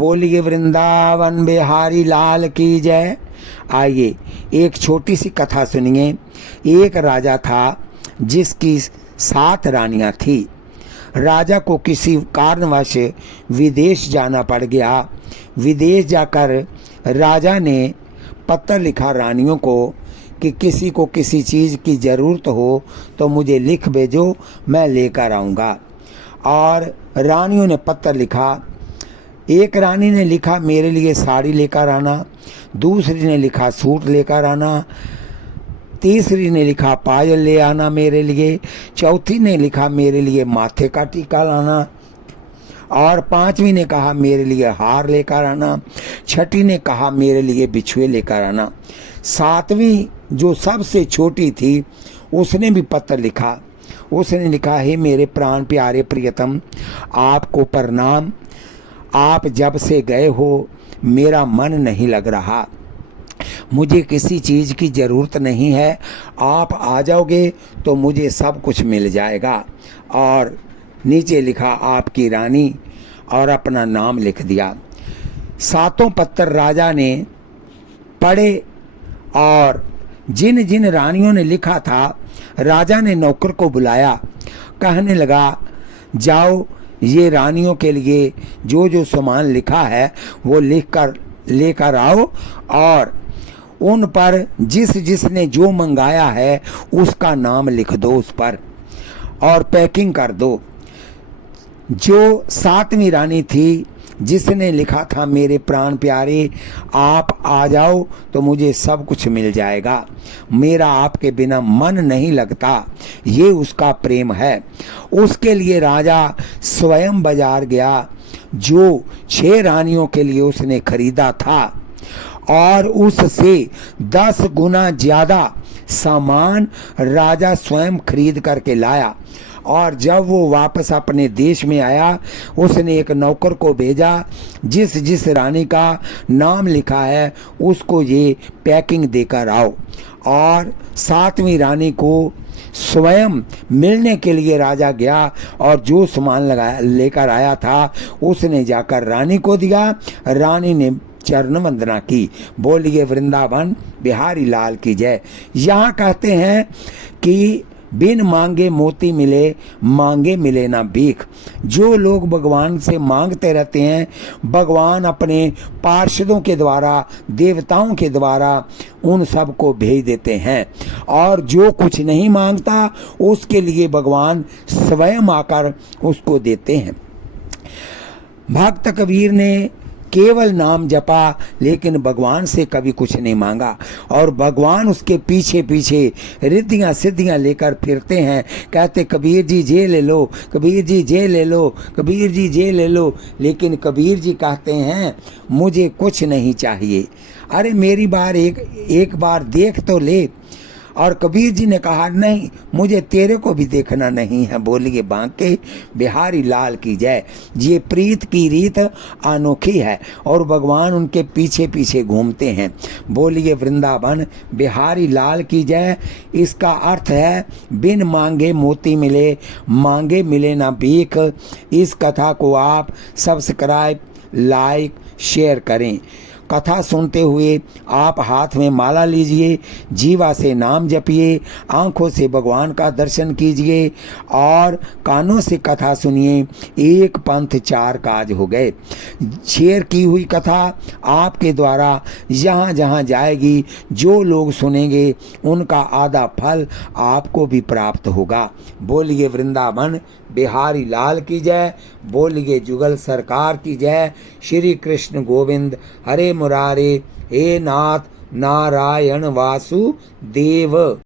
बोलिए वृंदावन बिहारी लाल की जय। आइए एक छोटी सी कथा सुनिए। एक राजा था जिसकी 7 रानियां थी। राजा को किसी कारणवश विदेश जाना पड़ गया। विदेश जाकर राजा ने पत्र लिखा रानियों को कि किसी को किसी चीज़ की ज़रूरत हो तो मुझे लिख भेजो, मैं लेकर आऊँगा। और रानियों ने पत्र लिखा। एक रानी ने लिखा मेरे लिए साड़ी लेकर आना, दूसरी ने लिखा सूट लेकर आना, तीसरी ने लिखा पायल ले आना मेरे लिए, चौथी ने लिखा मेरे लिए माथे का टीका लाना, और 5वीं ने कहा मेरे लिए हार लेकर आना, 6ठी ने कहा मेरे लिए बिछुए लेकर आना। 7वीं जो सबसे छोटी थी उसने भी पत्र लिखा। उसने लिखा है मेरे प्राण प्यारे प्रियतम, आपको प्रणाम। आप जब से गए हो मेरा मन नहीं लग रहा, मुझे किसी चीज़ की ज़रूरत नहीं है। आप आ जाओगे तो मुझे सब कुछ मिल जाएगा। और नीचे लिखा आपकी रानी और अपना नाम लिख दिया। 7 पत्र राजा ने पढ़े और जिन जिन रानियों ने लिखा था राजा ने नौकर को बुलाया। कहने लगा जाओ ये रानियों के लिए जो जो सामान लिखा है वो लिख कर लेकर आओ और उन पर जिस जिसने जो मंगाया है उसका नाम लिख दो उस पर और पैकिंग कर दो। जो 7वीं रानी थी जिसने लिखा था मेरे प्राण प्यारे आप आ जाओ तो मुझे सब कुछ मिल जाएगा, मेरा आपके बिना मन नहीं लगता, ये उसका प्रेम है। उसके लिए राजा स्वयं बाजार गया। जो 6 रानियों के लिए उसने खरीदा था और उससे 10 गुना ज़्यादा सामान राजा स्वयं खरीद करके लाया। और जब वो वापस अपने देश में आया उसने एक नौकर को भेजा, जिस जिस रानी का नाम लिखा है उसको ये पैकिंग देकर आओ। और 7वीं रानी को स्वयं मिलने के लिए राजा गया और जो सामान लेकर आया था उसने जाकर रानी को दिया। रानी ने चरण वंदना की। बोलिए वृंदावन बिहारी लाल की जय। यहाँ कहते हैं कि बिन मांगे मोती मिले, मांगे मिले ना भीख। जो लोग भगवान से मांगते रहते हैं भगवान अपने पार्षदों के द्वारा, देवताओं के द्वारा उन सब को भेज देते हैं। और जो कुछ नहीं मांगता उसके लिए भगवान स्वयं आकर उसको देते हैं। भक्त कबीर ने केवल नाम जपा लेकिन भगवान से कभी कुछ नहीं मांगा और भगवान उसके पीछे पीछे रिद्धियाँ सिद्धियाँ लेकर फिरते हैं। कहते कबीर जी जे ले लो, कबीर जी जे ले लो, कबीर जी जे ले लो। लेकिन कबीर जी कहते हैं मुझे कुछ नहीं चाहिए, अरे मेरी बार एक बार देख तो ले। और कबीर जी ने कहा नहीं मुझे तेरे को भी देखना नहीं है। बोलिए बांके बिहारी लाल की जय। ये प्रीत की रीत अनोखी है और भगवान उनके पीछे पीछे घूमते हैं। बोलिए वृंदावन बिहारी लाल की जय। इसका अर्थ है बिन मांगे मोती मिले, मांगे मिले ना भीख। इस कथा को आप सब्सक्राइब, लाइक, शेयर करें। कथा सुनते हुए आप हाथ में माला लीजिए, जीवा से नाम जपिए, आँखों से भगवान का दर्शन कीजिए और कानों से कथा सुनिए। एक पंथ 4 काज हो गए। शेयर की हुई कथा आपके द्वारा जहाँ जहाँ जाएगी, जो लोग सुनेंगे उनका आधा फल आपको भी प्राप्त होगा। बोलिए वृंदावन बिहारी लाल की जय। बोलिए जुगल सरकार की जय। श्री कृष्ण गोविंद हरे मुरारे, हे नाथ नारायण वासुदेव।